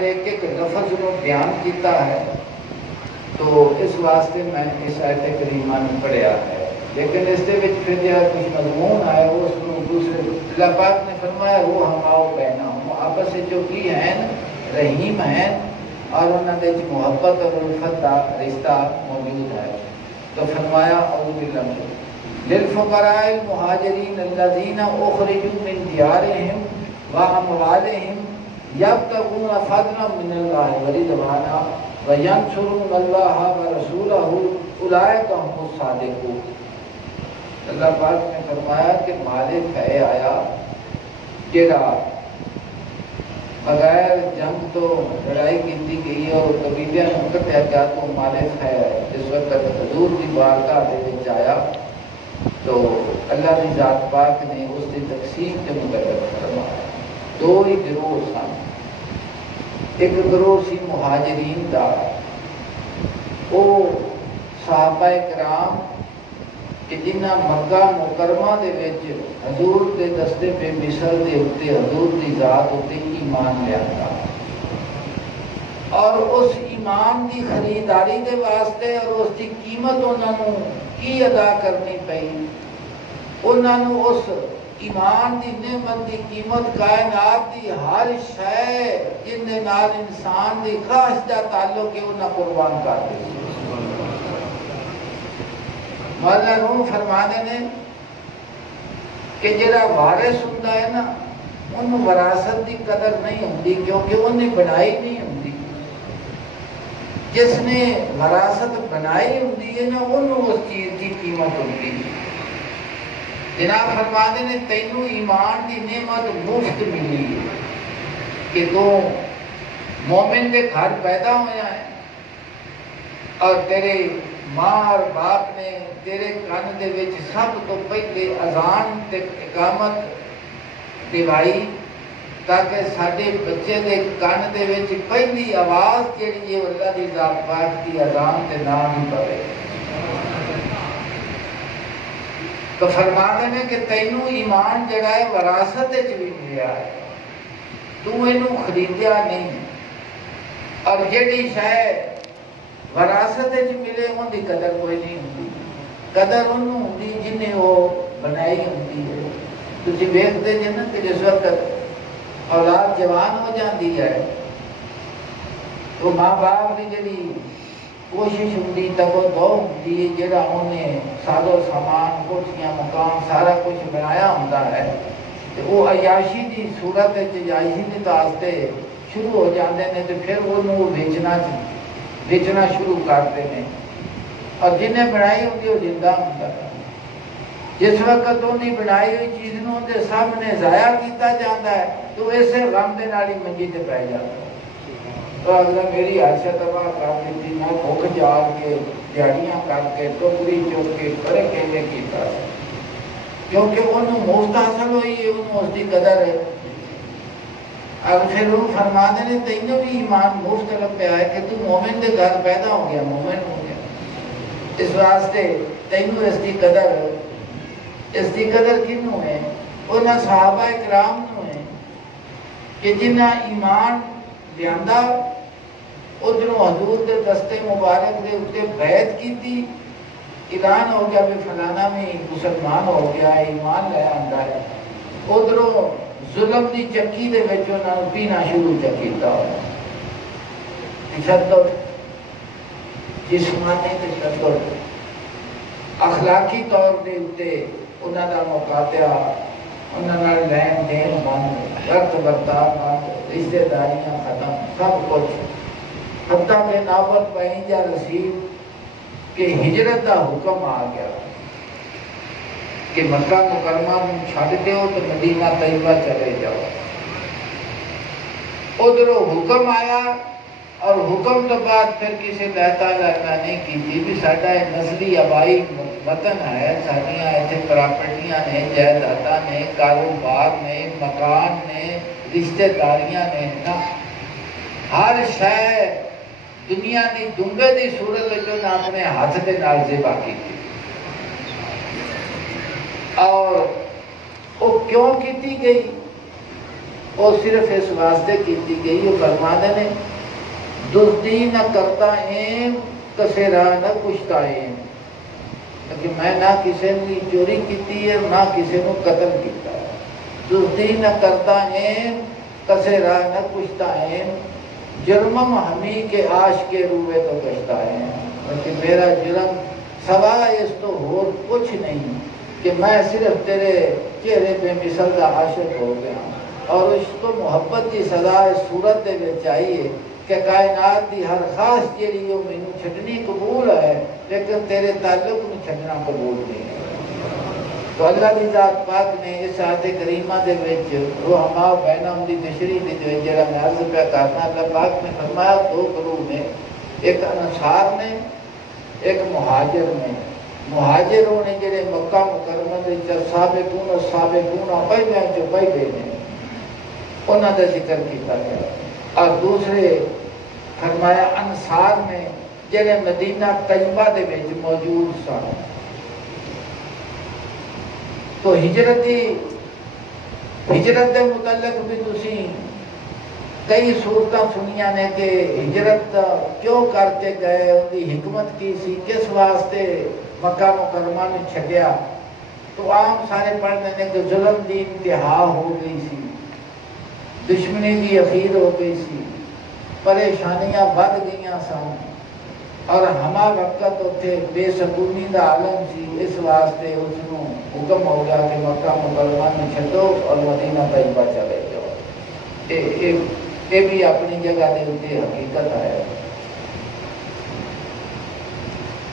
اگر ایک ایک لفظ کو بیان کیتا ہے تو اس واسطے میں اس آیت کریمہ نے پڑھیا ہے، لیکن اس دے وچ پھر جو کچھ مضمون ہے وہ اس کو دوسرے اللہ پاک نے فرمایا وہ ہماؤ بینہم، آپس میں جو کی ہیں رحیم ہیں اور انہوں نے محبت اور الفت کا رشتہ موجود ہے۔ تو فرمایا اعوذ باللہ للفقراء المہاجرین الذین اخرجوا من دیارہم واموالہم یبتغون فضلا من اللہ ورضوانا وینصرون اللہ ورسولہ اولئک هم الصادقون۔ اللہ پاک نے فرمایا کہ مالک ہے آیا جڑا بغیر جنگ تو لڑائی کی گئی اور قبیلے نے کٹیا گیا تو مالک ہے۔ جس وقت حضور کی بارگاہ دے وچ آیا تو اللہ کی ذات پاک نے اس کی تقسیم کے مقرر فرمایا۔ دو ہی گروہ سن، ایک گروہ سی مہاجرین دا، وہ صحابہ کرام کہ جنہ مکہ مکرمہ دے وچ حضور دے دستے پہ مثل دے اتے حضور دی ذات اتے ایمان لیا تھا، اور اس ایمان دی خریداری دے واسطے اور اس دی قیمت انہوں کی ادا کرنی پئی، انہوں اس ایمان دی نعمت دی قیمت کائنات دی ہر شے جن دے نال انسان دی خواہش دا تعلق ہے انہاں قربان کر دی۔ مولانا روم فرمانے نے کہ جڑا وارث ہوندا ہے نا انہوں وراثت دی قدر نہیں ہوندی کیونکہ انہیں بنائی نہیں ہوندی، جس نے وراثت بنائی ہوندی ہے نا انہوں اس چیز کی قیمت ہوندی۔ جناب فرمانے نے تینوں ایمان دی نعمت مفت ملی ہے کہ تو مومن کے گھر پیدا ہویا ہے اور تیرے ماں اور باپ نے تیرے کان دے وچ سب تو پہلے اذان تے اقامت دوائی تاکہ ساڈے بچے دے کان دے وچ پہلی آواز جیڑی ہے اللہ دی ذات پاک دی اذان تے نام ہی پڑے۔ تو فرماتے ہیں کہ تینوں ایمان جڑا ہے وراثت وچ بھی ملیا ہے، تو اینوں خریدیا نہیں، اور جڑی شے وراثت وچ ملے ان دی قدر کوئی نہیں ہوندی، قدر انہوں ہوندی جنہیں وہ بنائی ہوندی ہے۔ تسی ویکھدے جے نا کہ جس وقت اولاد جوان ہو جاندی ہے تو ماں باپ دی جڑی کوشش ہوندی توجہ ہوندی ہے جڑا انہیں ساز و سامان کوٹھیاں مکان سارا کچھ بنایا ہوندا ہے تو وہ عیاشی دی صورت وچ عیاشی دی واسطے شروع ہو جاندے نے تو پھر انہوں بیچنا شروع کرتے ہیں، اور جنہیں بنائی ہوتی وہ زندہ ہوتا ہے۔ جس وقت انہیں بنائی ہوئی چیز نو ان کے سامنے ضائع کیتا جاتا ہے تو اسے غم دے نال ہی منجی تے پی جاتا ہے۔ تو اگلا میری عائشہ تباہ کر دیتی، میں بھوک جاگ کے دیہڑیاں کر کے ٹوکری چوک کے بڑے کیلے کیتا ہے، کیونکہ انہوں مفت حاصل ہوئی ہے، انہوں اس کی قدر ہے۔ اب پھر وہ فرماتے ہیں تینوں بھی ایمان مفت لبیا ہے کہ تو مومن دے گھر پیدا ہو گیا، مومن ہو گیا، اس واسطے تینوں اس کی قدر کنوں ہے؟ انہاں صحابہ اکرام نو ہے کہ جنہ ایمان لیاندا ادھروں حضور دے دستے مبارک دے اتے بیعت کی تھی، اعلان ہو گیا بھی فلانا بھی مسلمان ہو گیا ایمان لے آندا ہے، ادھروں ظلم دی چکی دے وچ انہاں نوں پینا شروع کیتا ہوا، تشدد جسمانی تشدد اخلاقی طور دے اتے انہاں دا مقاطعہ، انہاں نال لین دین بند، رت برتاؤ بند، رشتہ داریاں ختم، سب کچھ، حتیٰ کہ نوبت پئی جا رسید کہ ہجرت دا حکم آ گیا کہ مکہ مکرمہ چھڈ دیو تو مدینہ طیبہ چلے جاؤ۔ ادھروں حکم آیا اور حکم تو بعد پھر کسی لہتا لہتا نہیں کی بھی ساڈا نسلی آبائی وطن ہے، ساڈیاں ایتھے پراپرٹیاں نے، جائیداداں نے، کاروبار نے، مکان نے، رشتہ داریاں نے، ہر شے دنیا دی دنگے دی صورت وچ انہاں اپنے ہاتھ دے نال ذبح کیتی، اور وہ کیوں کیتی گئی؟ وہ صرف اس واسطے کی گئی ہے، فرماتے ہیں دزدی نہ کرتا ایم کسے راہ نہ کشتا ایم، کہ میں نہ کسی نے چوری کی ہے نہ کسی نے قتل کیتا ہے، دزدی نہ کرتا ایم کسے راہ نہ کشتا ایم، جرمم ہمی کے عاش کے روئے تو کشتا ہے، کہ میرا جرم سوائے اس تو اور کچھ نہیں کہ میں صرف تیرے چہرے پہ مثل کا عاشق ہو گیا، اور اس کو محبت کی سزا اس صورت میں چاہیے کہ کائنات دی ہر خاص جیڑی وہ مینوں چھڈنی قبول ہے لیکن تیرے تعلق میں چھڈنا قبول نہیں ہے۔ تو اللہ دی ذات پاک نے اس آیت کریمہ دے وچ رحماء بینہم دی تشریح دی جو جڑا میں عرض پہ کرنا، اللہ پاک نے فرمایا دو گروہ نے، ایک انصار نے ایک مہاجر نے۔ مہاجروں نے جڑے مکہ مکرمہ دے سابقون پہلے جو پہلے نے انہاں دا ذکر کیتا گیا، اور دوسرے فرمایا انصار نے جڑے مدینہ طیبہ دے وچ موجود سن۔ تو ہجرت دے متعلق بھی تسی کئی صورتاں سنیاں نے کہ ہجرت کیوں کرتے گئے، ان کی حکمت کی سی، کس واسطے مکہ مکرمہ نے چھڈیا۔ تو عام سارے پڑھتے ہیں کہ ظلم دی انتہا ہو گئی سی، دشمنی کی اخیر ہو گئی سی، پریشانیاں بڑھ گئیاں سن، اور ہما وقت اتنے بے سکونی دا عالم سی، اس واسطے اس کو حکم ہو گیا کہ مکہ مکرمہ میں چھڈو اور مدینہ طیبہ چلے جاؤ۔ یہ بھی اپنی جگہ دے اتنے حقیقت ہے۔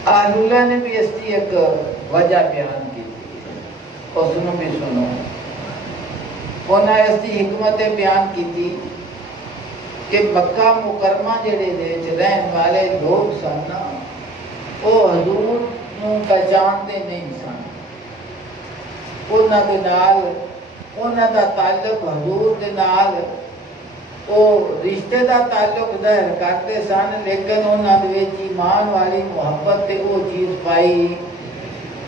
اہل اللہ نے بھی اس کی ایک وجہ بیان کی، اس نے بھی سنو، انہوں نے اس کی حکمت بیان کی تھی کہ مکہ مکرمہ جڑے رہن والے لوگ سن وہ حضور نوں پہچانتے نہیں سن، انہاں دا تعلق حضور دے نال وہ رشتے دا تعلق ظاہر کرتے سن، لیکن انہاں دے وچ ایمان والی محبت تے وہ چیز پائی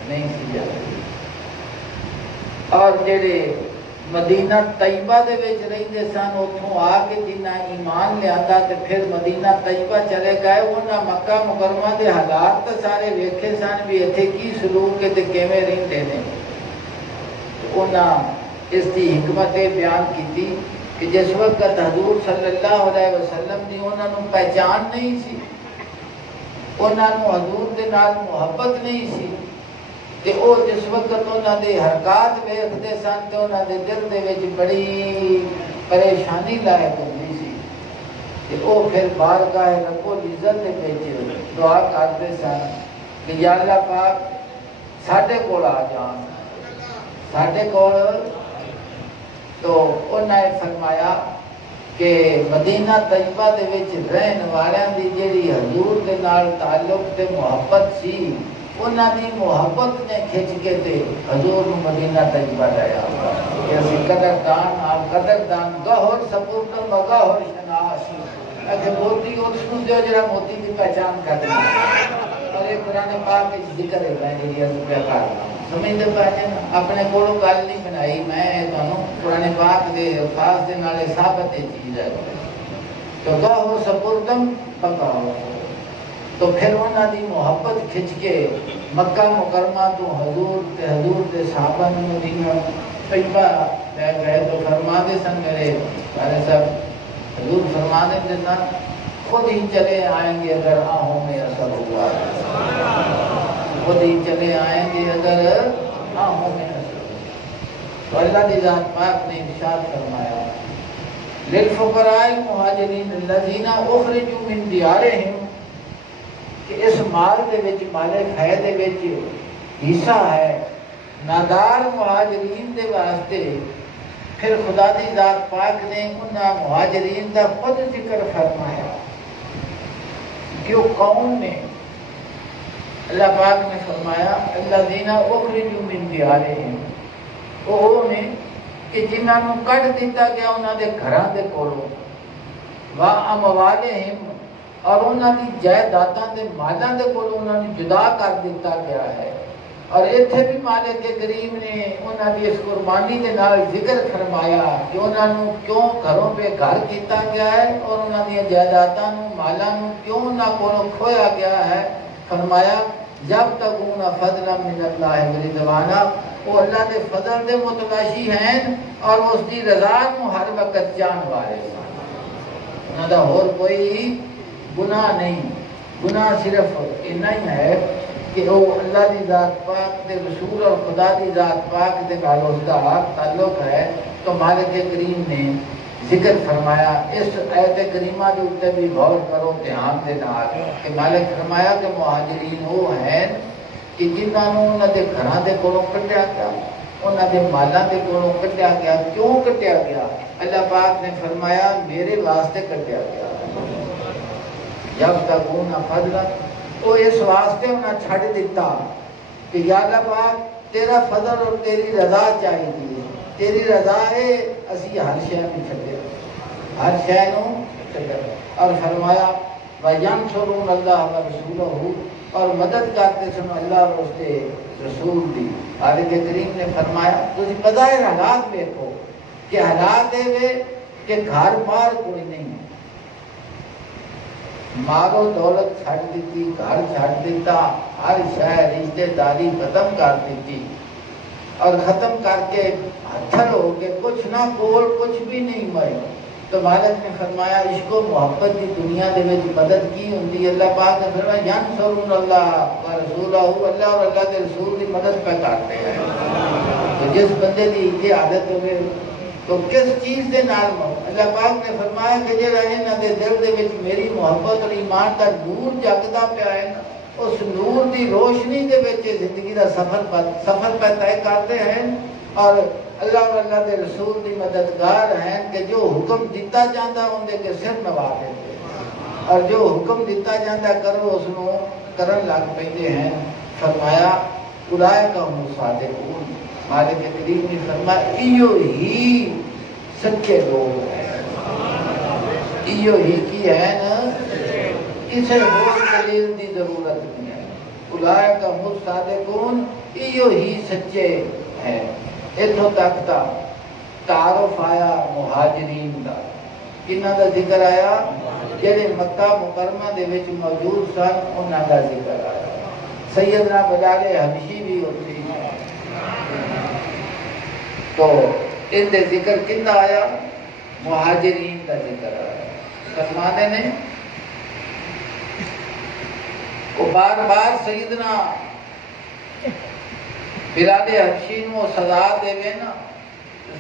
نہیں سی جاتی۔ اور جڑے مدینہ طیبہ دے وچ رہندے سن اتھوں آ کے جنہ ایمان لیاندا تے پھر مدینہ طیبہ چلے گئے، انہاں مکہ مکرمہ دے حالات تے سارے ویکھے سن بھی ایتھے کی سلوک تے کیویں رہندے نے۔ انہاں اس کی حکمت بیان کیتی کہ جس وقت حضور صلی اللہ علیہ وسلم دی انہاں نوں پہچان نہیں سی، انہاں نوں حضور دے نال محبت نہیں سی، کہ وہ جس وقت انہاں دے حرکات ویکھدے سن تے انہاں دے دل دے وچ بڑی پریشانی لاحق ہوندی سی، تے وہ پھر بارگاہ رب العزت دے وچ دعا کرتے سن کہ یا اللہ پاک ساڈے کول آ جان، ساڈے کول۔ تو انہوں نے فرمایا کہ مدینہ طیبہ دے وچ رہن والیاں دی جڑی حضور دے نال تعلق تے محبت سی، انہاں دی محبت نے کھچ کے تے حضور نوں مدینہ طیبہ لایا کہ اسی قدردان آپ قدردان گہر سپرد مگہر شناس، اچھا موتی اس کو جو جڑا موتی کی پہچان کرنا، اور یہ قرآن پاک کی ذکر ہے میں جی پہ کرنا سمجھتے پہنے اپنے کولوں گل نہیں بنائی، میں تانوں قرآن پاک دے الفاظ دے نالے ثابت چیز ہے۔ تو گہر سپردم پکاؤ، تو پھر انہاں دی محبت کھچ کے مکہ مکرمہ تو حضور دے صحابہ نے مدینہ طیبہ لے گئے۔ تو فرما دے سن میرے سارے صاحب حضور فرما دے سن خود ہی چلے آئیں گے اگر آہوں میں اثر ہوا، خود ہی چلے آئیں گے اگر آہوں میں اثر ہوا۔ تو اللہ دی ذات پاک نے ارشاد فرمایا للفقراء المہاجرین الذین اخرجوا من دیارہم، کہ اس مال دے وچ مال خیر دے وچ حصہ ہے نادار مہاجرین دے واسطے۔ پھر خدا دی ذات پاک نے انہاں مہاجرین دا خود ذکر فرمایا کہ وہ قوم نے، اللہ پاک نے فرمایا الذین اخرجوا من دیارہم، وہ نے کہ جنہاں نوں کڈ دیتا گیا انہاں دے گھراں دے کولوں، وا اموالہم، اور انہاں دی جائیداداں دے مالاں دے کولوں انہاں نوں جدا کر دیتا گیا ہے، اور اتنے بھی مالک کریم نے انہوں نے اس قربانی کے نال ذکر فرمایا کہ انہوں نے کیوں گھروں پہ گھر کیتا گیا ہے اور انہوں نے جائیداداں مالاں کیوں نہ کو کھویا گیا ہے. فرمایا جب تک انہوں فضل من اللہ ورضوانا وہ اللہ کے فضل دے متلاشی ہیں اور اس کی رضا نو ہر وقت جان والے انہوں دا اور کوئی گناہ نہیں. گناہ صرف اتنا ہی ہے کہ وہ اللہ دی ذات پاک دے رسول اور خدا دی ذات پاک دے نال اس کا تعلق ہے. تو مالک کریم نے ذکر فرمایا اس آیت کریمہ کے اوپر بھی غور کرو دھیان دے نال کہ مالک فرمایا کہ مہاجرین وہ ہیں کہ جنہاں نوں انہاں دے گھراں دے کولوں کڈیا گیا, انہاں دے مالاں دے کولوں کڈیا گیا. کیوں کڈیا گیا؟ اللہ پاک نے فرمایا میرے واسطے کڈیا گیا. جب تک انہاں فضل وہ اس واسطے انہیں چھڑ دیتا کہ یا اللہ پاک تیرا فضل اور تیری رضا چاہیے. تیری رضا ہے اسی ہر شے نوں چھڈے, ہر شے نوں چھڈے. اور فرمایا وَيَنْصُرُونَ اللَّهَ وَرَسُولَهُ اور مدد کرتے سن اللہ اور اس کے رسول دی. مالک کریم نے فرمایا تسی بظاہر حالات دیکھو کہ حالات ہے کہ گھر بار کوئی نہیں, مال و دولت چھڑ دیتی, گھر چھڑ دیتا, ہر شہر رشتے داری ختم کر دیتی اور ختم کر کے ہتھڑ ہو کے کچھ نہ کول کچھ بھی نہیں مائے. تو مالک نے فرمایا عشق و محبت کی دنیا دے وچ مدد کی ہوندی. اللہ پاک نے فرمایا ینصرون اللہ و رسولہ, اللہ اور اللہ کے رسول کی مدد پہ کرتے ہیں. تو جس بندے کی یہ عادت ہوئے تو کس چیز دے نال اللہ پاک نے فرمایا کہ جے انہاں دے دل دے وچ میری محبت اور ایمان دا نور جگدا پیا ہے نا, اس نور دی روشنی دے وچ زندگی دا سفر پہ طے کرتے ہیں اور اللہ اور اللہ کے رسول دی مددگار ہیں کہ جو حکم دیتا جاتا ان دے کے سر نوا دیتے اور جو حکم دیتا جاتا کرو اس نو کرن لگ پیندے ہیں. فرمایا اولئک هم الصادقون. مالک کریم نے فرمایا ایو ہی سچے لوگ ہیں. ایو ہی کی ہے نا, اسے اور دلیل دی ضرورت نہیں ہے. اولئک هم الصادقون, ایو ہی سچے ہیں. اتوں تک تا تعارف آیا مہاجرین کا, کنہاں دا ذکر آیا جڑے مکہ مکرمہ دے وچ موجود سن انہاں دا ذکر آیا. سیدنا بلال حبشی بھی ہوتی تو ان دے ذکر کندا آیا, مہاجرین کا ذکر آیا. فرمانے نے وہ بار بار سیدنا بلال حبشی نو سزا دے نا.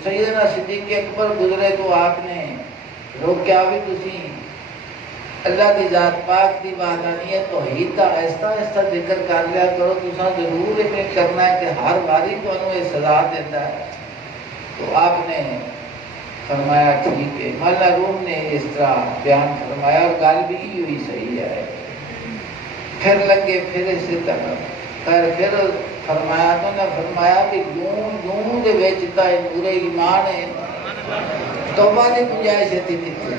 سیدنا صدیق اکبر گزرے تو آپ نے روکیا بھی تسی اللہ کی ذات پاک کی وحدانیت توحید کا آہستہ آہستہ ذکر کر لیا کرو. تساں ضرور یہ کرنا ہے کہ ہر باری تمہیں یہ سزا دیتا ہے. تو آپ نے فرمایا ٹھیک ہے. مولا روم نے اس طرح بیان فرمایا اور گل بھی ہوئی صحیح ہے. پھر لگے پھر اسی طرح پھر فرمایا تو نے فرمایا کہ یوں دے وچ تا نور ایمان ہے, توبہ دی گنجائش ہے کتنے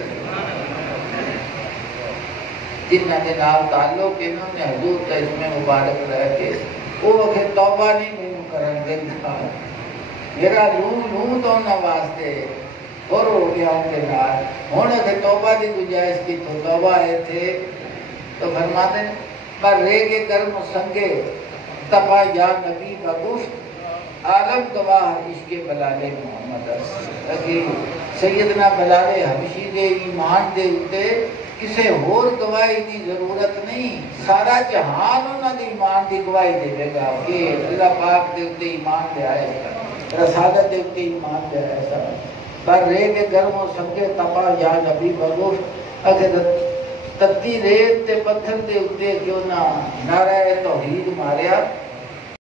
جنہاں دے نال تعلق انہوں نے حضور کا اس میں مبارک رہ کے وہ وقت توبہ نہیں مینوں کرن دیندا. میرا لوں تو نہ واسطے اور ہو گیا ان کے نال. ہن اگر توبہ دی گنجائش کی تو توبہ ہے تھے تو فرماتے ہیں پر رے کے کرم سنگے تپا یا نبی بگفت عالم گواہ عشق بلال محمد. سیدنا بلال حبشی دے ایمان دے اتے کسے اور گواہی دی ضرورت نہیں. سارا جہان انہاں دی ایمان دی گواہی دے گا کہ اللہ پاک دے اتے ایمان لے آئے, رسالت دے اتے ایمان لے آئے. پر رے کے گرم و سنگے تپا یا نبی بگفت اگر تتی ریت تے پتھر دے اتے کیوں نہ نعرہ توحید ماریا